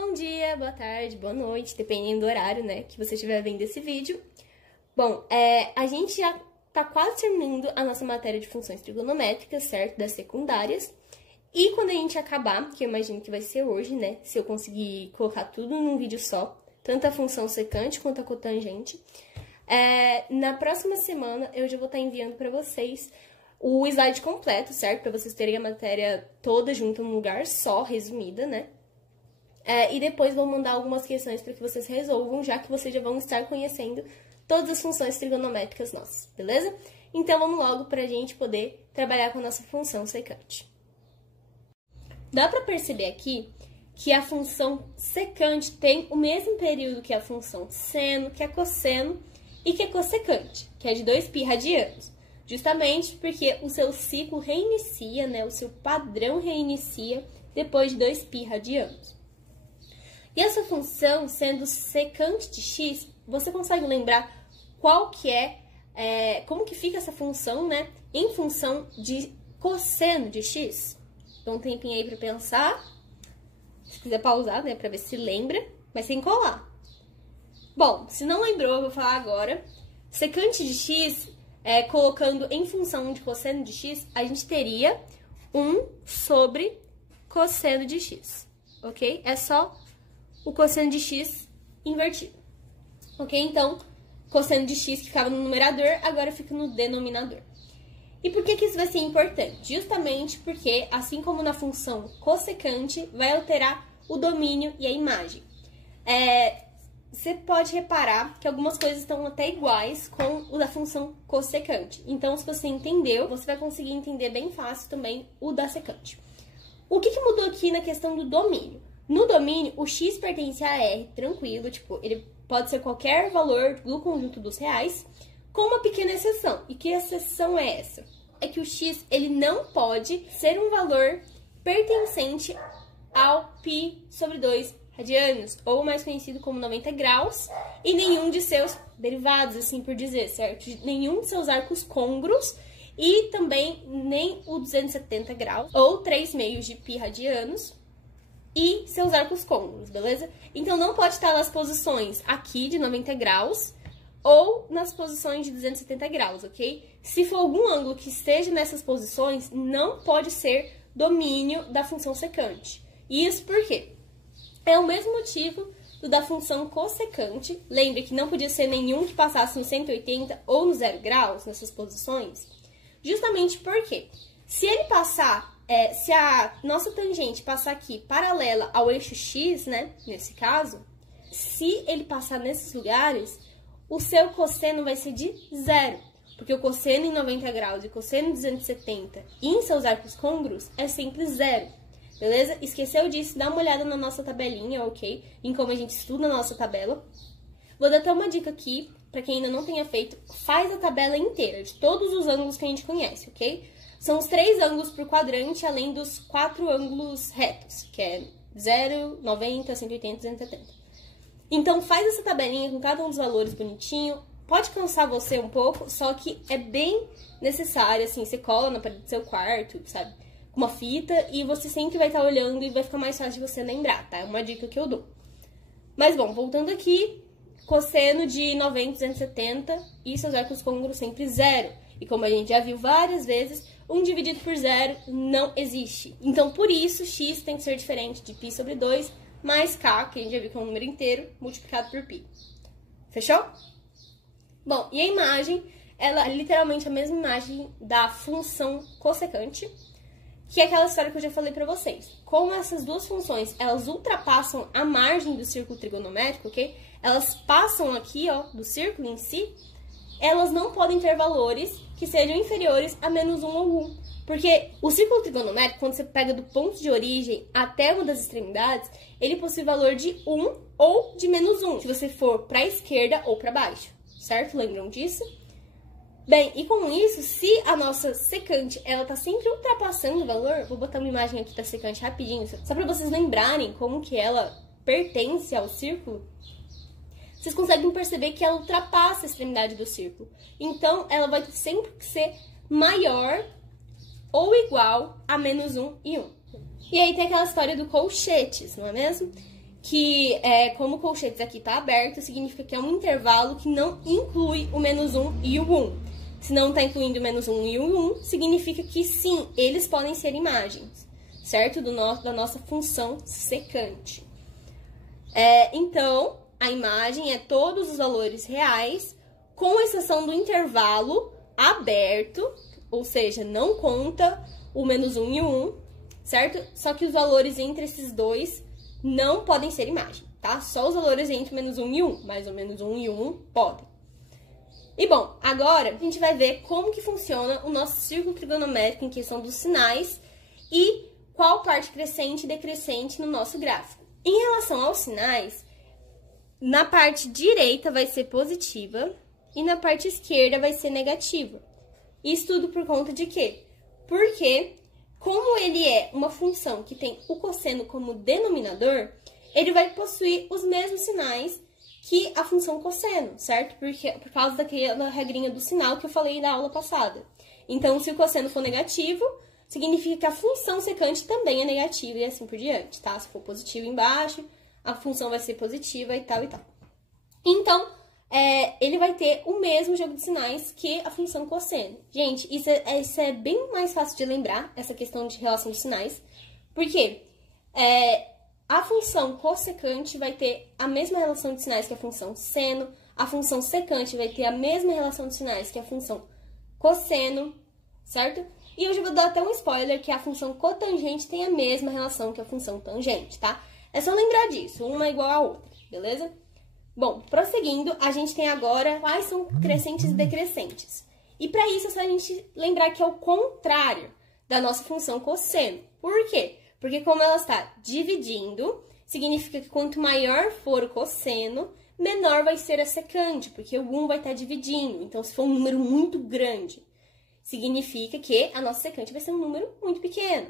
Bom dia, boa tarde, boa noite, dependendo do horário, né, que você estiver vendo esse vídeo. Bom, a gente já tá quase terminando a nossa matéria de funções trigonométricas, certo? Das secundárias. E quando a gente acabar, que eu imagino que vai ser hoje, né, se eu conseguir colocar tudo num vídeo só, tanto a função secante quanto a cotangente, na próxima semana eu já vou estar enviando para vocês o slide completo, certo? Para vocês terem a matéria toda junta num lugar só, resumida, né? E depois vou mandar algumas questões para que vocês resolvam, já que vocês já vão estar conhecendo todas as funções trigonométricas nossas, beleza? Então vamos logo para a gente poder trabalhar com a nossa função secante. Dá para perceber aqui que a função secante tem o mesmo período que a função seno, que é cosseno e que é cossecante, que é de 2π radianos. Justamente porque o seu ciclo reinicia, né? O seu padrão reinicia depois de 2π radianos. E essa função, sendo secante de x, você consegue lembrar qual que como que fica essa função, né? Em função de cosseno de x? Dá um tempinho aí para pensar. Se quiser pausar, né? Para ver se lembra, mas sem colar. Bom, se não lembrou, eu vou falar agora. Secante de x, colocando em função de cosseno de x, a gente teria 1 sobre cosseno de x, ok? É só o cosseno de x invertido, ok? Então, cosseno de x que ficava no numerador, agora fica no denominador. E por que isso vai ser importante? Justamente porque, assim como na função cossecante, vai alterar o domínio e a imagem. Você pode reparar que algumas coisas estão até iguais com o da função cossecante. Então, se você entendeu, você vai conseguir entender bem fácil também o da secante. O que mudou aqui na questão do domínio? No domínio, o x pertence a R, tranquilo, tipo, ele pode ser qualquer valor do conjunto dos reais, com uma pequena exceção. E que exceção é essa? É que o x, ele não pode ser um valor pertencente ao π sobre 2 radianos, ou mais conhecido como 90 graus, e nenhum de seus derivados, assim por dizer, certo? Nenhum de seus arcos côngruos, e também nem o 270 graus, ou 3/2 de π radianos, e seus arcos côngruos, beleza? Então, não pode estar nas posições aqui de 90 graus ou nas posições de 270 graus, ok? Se for algum ângulo que esteja nessas posições, não pode ser domínio da função secante. E isso por quê? É o mesmo motivo do da função cossecante. Lembre que não podia ser nenhum que passasse no 180 ou no 0 graus, nessas posições. Justamente porque, se ele passar... se a nossa tangente passar aqui paralela ao eixo x, né, nesse caso, se ele passar nesses lugares, o seu cosseno vai ser de 0, porque o cosseno em 90 graus e o cosseno em 270 e em seus arcos côngruos é sempre 0, beleza? Esqueceu disso? Dá uma olhada na nossa tabelinha, ok? Em como a gente estuda a nossa tabela. Vou dar até uma dica aqui, para quem ainda não tenha feito, faz a tabela inteira, de todos os ângulos que a gente conhece, ok? São os 3 ângulos por quadrante, além dos 4 ângulos retos, que é 0, 90, 180, 270. Então, faz essa tabelinha com cada um dos valores bonitinho. Pode cansar você um pouco, só que é bem necessário, assim, você cola na parede do seu quarto, sabe? Com uma fita, e você sempre vai estar olhando e vai ficar mais fácil de você lembrar, tá? É uma dica que eu dou. Mas, bom, voltando aqui, cosseno de 90, 270 e seus arcos côngruos sempre 0. E como a gente já viu várias vezes, 1 dividido por 0 não existe. Então, por isso, x tem que ser diferente de π sobre 2 mais k, que a gente já viu que é um número inteiro, multiplicado por π. Fechou? Bom, e a imagem, ela é literalmente a mesma imagem da função cossecante, que é aquela história que eu já falei pra vocês. Como essas duas funções, elas ultrapassam a margem do círculo trigonométrico, ok? Elas passam aqui, ó, do círculo em si, elas não podem ter valores que sejam inferiores a -1 ou 1. Porque o círculo trigonométrico, quando você pega do ponto de origem até uma das extremidades, ele possui valor de 1 ou de -1, se você for para a esquerda ou para baixo, certo? Lembram disso? Bem, e com isso, se a nossa secante, ela tá sempre ultrapassando o valor, vou botar uma imagem aqui da secante rapidinho, só para vocês lembrarem como que ela pertence ao círculo, vocês conseguem perceber que ela ultrapassa a extremidade do círculo. Então, ela vai sempre ser maior ou igual a -1 e 1. E aí tem aquela história do colchetes, não é mesmo? que como o colchetes aqui tá aberto, significa que é um intervalo que não inclui o -1 e o 1. Se não tá incluindo o -1 e o 1, significa que sim, eles podem ser imagens, certo? Da nossa função secante. Então, a imagem é todos os valores reais, com exceção do intervalo aberto, ou seja, não conta o -1 e o 1, certo? Só que os valores entre esses dois não podem ser imagem, tá? Só os valores entre o -1 e o 1, mas o -1 e o 1 podem. E bom, agora a gente vai ver como que funciona o nosso círculo trigonométrico em questão dos sinais e qual parte crescente e decrescente no nosso gráfico. Em relação aos sinais, na parte direita vai ser positiva e na parte esquerda vai ser negativa. Isso tudo por conta de quê? Porque, como ele é uma função que tem o cosseno como denominador, ele vai possuir os mesmos sinais que a função cosseno, certo? Por causa daquela regrinha do sinal que eu falei na aula passada. Então, se o cosseno for negativo, significa que a função secante também é negativa e assim por diante, tá? Se for positivo embaixo, a função vai ser positiva e tal e tal. Então, ele vai ter o mesmo jogo de sinais que a função cosseno. Gente, isso é bem mais fácil de lembrar, essa questão de relação de sinais, porque a função cossecante vai ter a mesma relação de sinais que a função seno, a função secante vai ter a mesma relação de sinais que a função cosseno, certo? E eu já vou dar até um spoiler que a função cotangente tem a mesma relação que a função tangente, tá? É só lembrar disso, uma é igual à outra, beleza? Bom, prosseguindo, a gente tem agora quais são crescentes e decrescentes. E para isso é só a gente lembrar que é o contrário da nossa função cosseno. Por quê? Porque como ela está dividindo, significa que quanto maior for o cosseno, menor vai ser a secante, porque o 1 vai estar dividindo. Então, se for um número muito grande, significa que a nossa secante vai ser um número muito pequeno.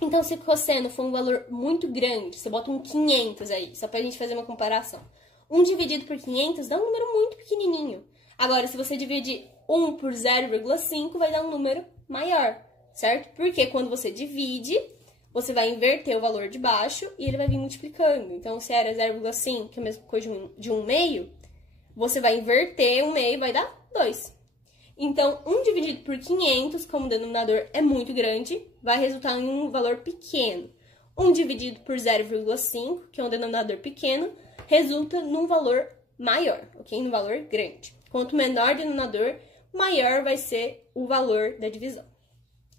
Então, se o cosseno for um valor muito grande, você bota um 500 aí, só pra gente fazer uma comparação. 1 dividido por 500 dá um número muito pequenininho. Agora, se você dividir 1 por 0,5, vai dar um número maior, certo? Porque quando você divide, você vai inverter o valor de baixo e ele vai vir multiplicando. Então, se era 0,5, que é a mesma coisa de 1 meio, você vai inverter 1 meio e vai dar 2. Então, 1 dividido por 500, como o denominador é muito grande, vai resultar em um valor pequeno. 1 dividido por 0,5, que é um denominador pequeno, resulta num valor maior, ok? Num valor grande. Quanto menor o denominador, maior vai ser o valor da divisão.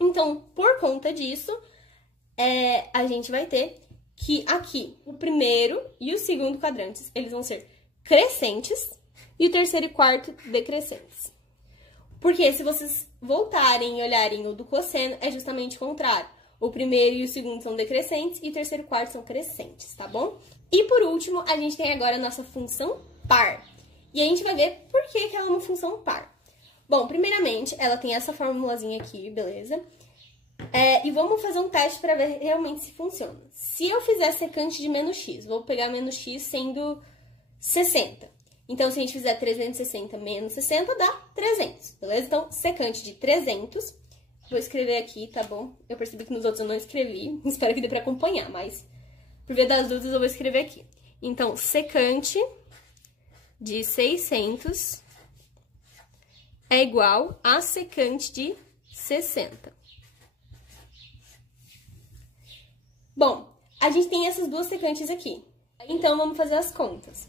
Então, por conta disso, a gente vai ter que aqui, o primeiro e o segundo quadrantes, eles vão ser crescentes e o terceiro e quarto decrescentes. Porque se vocês voltarem e olharem o do cosseno, é justamente o contrário. O primeiro e o segundo são decrescentes e o terceiro e quarto são crescentes, tá bom? E por último, a gente tem agora a nossa função par. E a gente vai ver por que ela é uma função par. Bom, primeiramente, ela tem essa formulazinha aqui, beleza? E vamos fazer um teste para ver realmente se funciona. Se eu fizer secante de menos x, vou pegar menos x sendo 60. Então, se a gente fizer 360 menos 60, dá 300, beleza? Então, secante de 300, vou escrever aqui, tá bom? Eu percebi que nos outros eu não escrevi, espero que dê pra acompanhar, mas por via das dúvidas eu vou escrever aqui. Então, secante de 600 é igual a secante de 60. Bom, a gente tem essas duas secantes aqui, então vamos fazer as contas.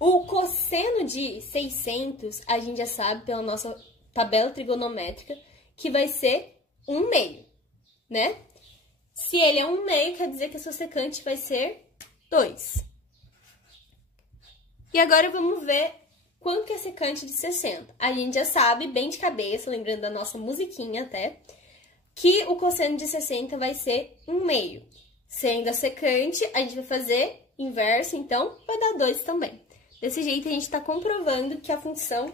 O cosseno de 600, a gente já sabe pela nossa tabela trigonométrica, que vai ser 1 meio, né? Se ele é 1 meio, quer dizer que a sua secante vai ser 2. E agora vamos ver quanto que é secante de 60. A gente já sabe, bem de cabeça, lembrando da nossa musiquinha até, que o cosseno de 60 vai ser 1 meio. Sendo a secante, a gente vai fazer inverso, então vai dar 2 também. Desse jeito, a gente está comprovando que a função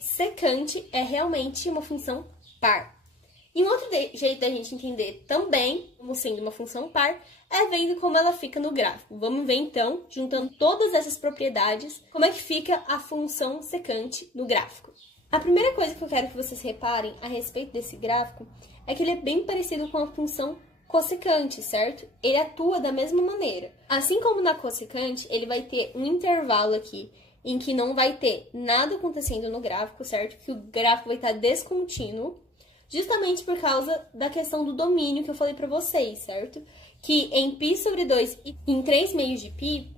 secante é realmente uma função par. E um outro jeito da gente entender também, como sendo uma função par, é vendo como ela fica no gráfico. Vamos ver, então, juntando todas essas propriedades, como é que fica a função secante no gráfico. A primeira coisa que eu quero que vocês reparem a respeito desse gráfico é que ele é bem parecido com a função cossecante, certo? Ele atua da mesma maneira. Assim como na cossecante, ele vai ter um intervalo aqui em que não vai ter nada acontecendo no gráfico, certo? Que o gráfico vai estar descontínuo, justamente por causa da questão do domínio que eu falei pra vocês, certo? Que em π sobre 2 e em 3 meios de π,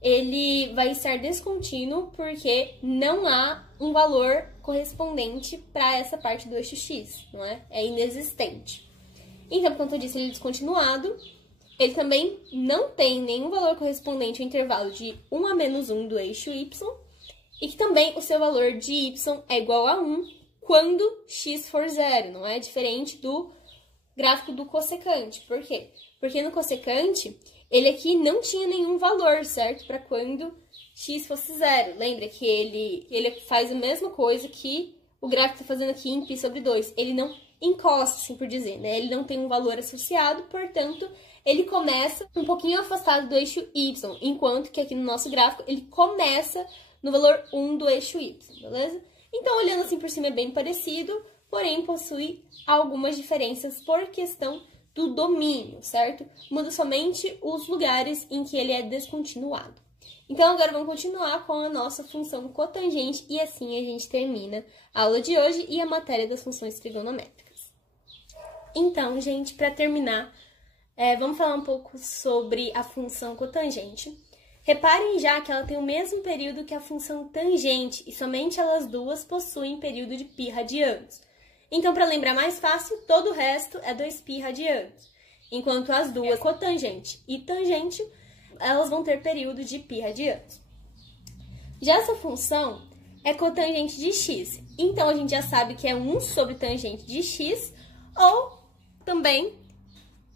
ele vai estar descontínuo porque não há um valor correspondente para essa parte do eixo x, não é? É inexistente. Então, por conta disso, ele é descontinuado. Ele também não tem nenhum valor correspondente ao intervalo de 1 a menos 1 do eixo y. E que também o seu valor de y é igual a 1 quando x for zero, não é? Diferente do gráfico do cossecante. Por quê? Porque no cossecante, ele aqui não tinha nenhum valor, certo? Para quando x fosse zero. Lembra que ele faz a mesma coisa que o gráfico está fazendo aqui em π sobre 2. Ele não encosta, assim por dizer, né? Ele não tem um valor associado, portanto, ele começa um pouquinho afastado do eixo y, enquanto que aqui no nosso gráfico ele começa no valor 1 do eixo y, beleza? Então, olhando assim por cima é bem parecido, porém possui algumas diferenças por questão do domínio, certo? Muda somente os lugares em que ele é descontinuado. Então, agora vamos continuar com a nossa função cotangente e assim a gente termina a aula de hoje e a matéria das funções trigonométricas. Então, gente, para terminar, vamos falar um pouco sobre a função cotangente. Reparem já que ela tem o mesmo período que a função tangente e somente elas duas possuem período de π radianos. Então, para lembrar mais fácil, todo o resto é 2π radianos, enquanto as duas, cotangente e tangente, elas vão ter período de π radianos. Já essa função é cotangente de x, então a gente já sabe que é 1 sobre tangente de x, ou também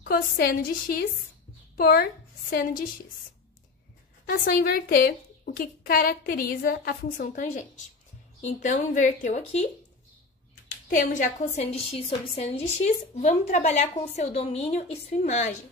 cosseno de x por seno de x. É só inverter o que caracteriza a função tangente. Então, inverteu aqui, temos já cosseno de x sobre seno de x, vamos trabalhar com o seu domínio e sua imagem.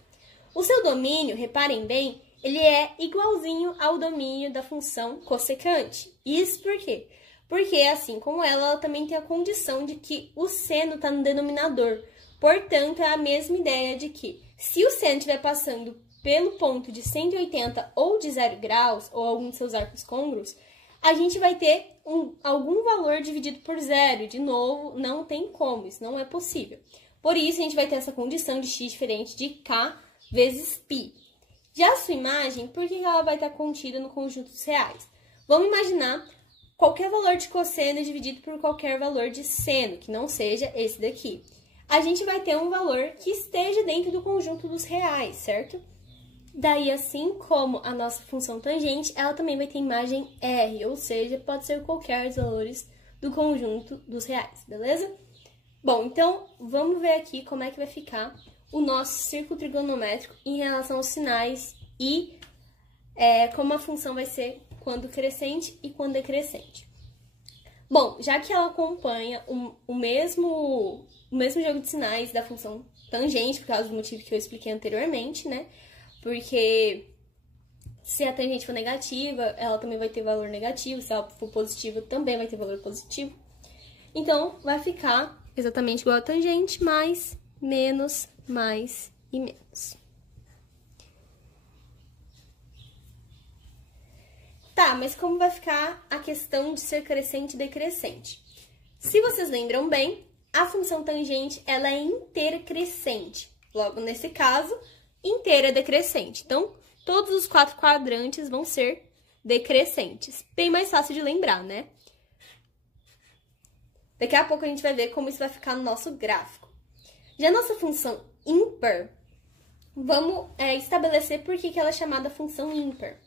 O seu domínio, reparem bem, ele é igualzinho ao domínio da função cossecante. Isso por quê? Porque, assim como ela também tem a condição de que o seno está no denominador. Portanto, é a mesma ideia de que, se o seno estiver passando pelo ponto de 180 ou de 0 graus, ou algum de seus arcos côngruos, a gente vai ter algum valor dividido por zero. De novo, não tem como, isso não é possível. Por isso, a gente vai ter essa condição de x diferente de k vezes π. Já a sua imagem, por que ela vai estar contida no conjunto dos reais? Vamos imaginar qualquer valor de cosseno dividido por qualquer valor de seno, que não seja esse daqui. A gente vai ter um valor que esteja dentro do conjunto dos reais, certo? Daí, assim como a nossa função tangente, ela também vai ter imagem R, ou seja, pode ser qualquer dos valores do conjunto dos reais, beleza? Bom, então, vamos ver aqui como é que vai ficar o nosso círculo trigonométrico em relação aos sinais e como a função vai ser quando crescente e quando decrescente. Bom, já que ela acompanha o mesmo jogo de sinais da função tangente, por causa do motivo que eu expliquei anteriormente, né? Porque se a tangente for negativa, ela também vai ter valor negativo, se ela for positiva, também vai ter valor positivo. Então, vai ficar exatamente igual a tangente, mais, menos, mais e menos. Tá, mas como vai ficar a questão de ser crescente e decrescente? Se vocês lembram bem, a função tangente ela é inteira crescente. Logo, nesse caso, inteira decrescente. Então, todos os 4 quadrantes vão ser decrescentes. Bem mais fácil de lembrar, né? Daqui a pouco a gente vai ver como isso vai ficar no nosso gráfico. Já a nossa função ímpar, vamos estabelecer por que ela é chamada função ímpar.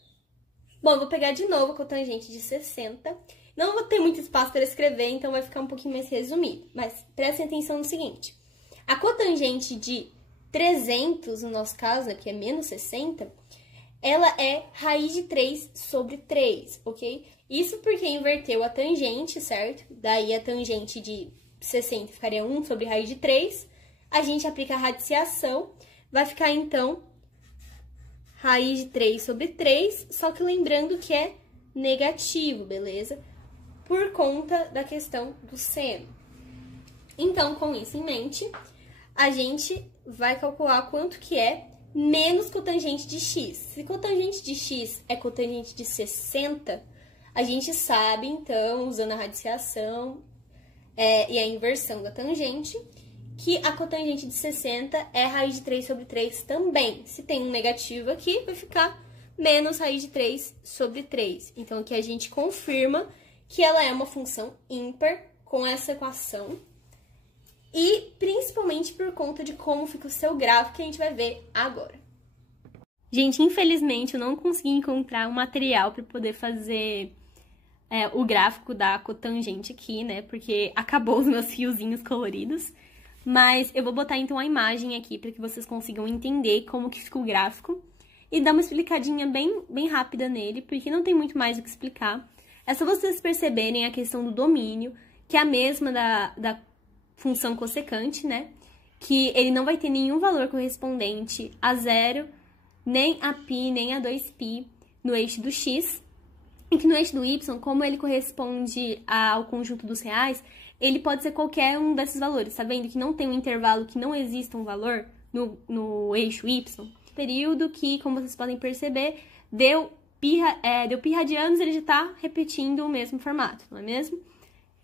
Bom, eu vou pegar de novo a cotangente de 60. Não vou ter muito espaço para escrever, então vai ficar um pouquinho mais resumido. Mas prestem atenção no seguinte. A cotangente de 300, no nosso caso, né, que é menos 60, ela é raiz de 3 sobre 3, ok? Isso porque inverteu a tangente, certo? Daí a tangente de 60 ficaria 1 sobre raiz de 3. A gente aplica a radiciação, vai ficar então raiz de 3 sobre 3, só que lembrando que é negativo, beleza? Por conta da questão do seno. Então, com isso em mente, a gente vai calcular quanto que é menos cotangente de x. Se cotangente de x é cotangente de 60, a gente sabe, então, usando a radiciação e a inversão da tangente, que a cotangente de 60 é raiz de 3 sobre 3 também. Se tem um negativo aqui, vai ficar menos raiz de 3 sobre 3. Então, aqui a gente confirma que ela é uma função ímpar com essa equação. E principalmente por conta de como fica o seu gráfico, que a gente vai ver agora. Gente, infelizmente eu não consegui encontrar um material para poder fazer o gráfico da cotangente aqui, né? Porque acabou os meus fiozinhos coloridos. Mas eu vou botar então a imagem aqui para que vocês consigam entender como que fica o gráfico. E dar uma explicadinha bem rápida nele, porque não tem muito mais o que explicar. É só vocês perceberem a questão do domínio, que é a mesma da função cossecante, né? Que ele não vai ter nenhum valor correspondente a 0, nem a π, nem a 2π no eixo do x. E que no eixo do y, como ele corresponde ao conjunto dos reais, ele pode ser qualquer um desses valores. Tá vendo que não tem um intervalo, que não exista um valor no eixo y? Período que, como vocês podem perceber, deu π radianos, ele já tá repetindo o mesmo formato, não é mesmo?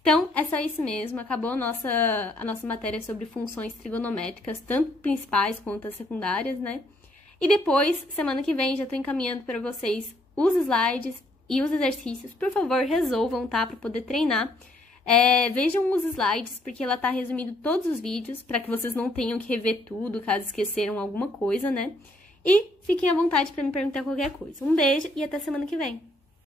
Então, é só isso mesmo. Acabou a nossa matéria sobre funções trigonométricas, tanto principais quanto as secundárias, né? E depois, semana que vem, já tô encaminhando para vocês os slides e os exercícios. Por favor, resolvam, tá? Para poder treinar. Vejam os slides, porque lá tá resumido todos os vídeos, para que vocês não tenham que rever tudo, caso esqueceram alguma coisa, né? E fiquem à vontade para me perguntar qualquer coisa. Um beijo e até semana que vem!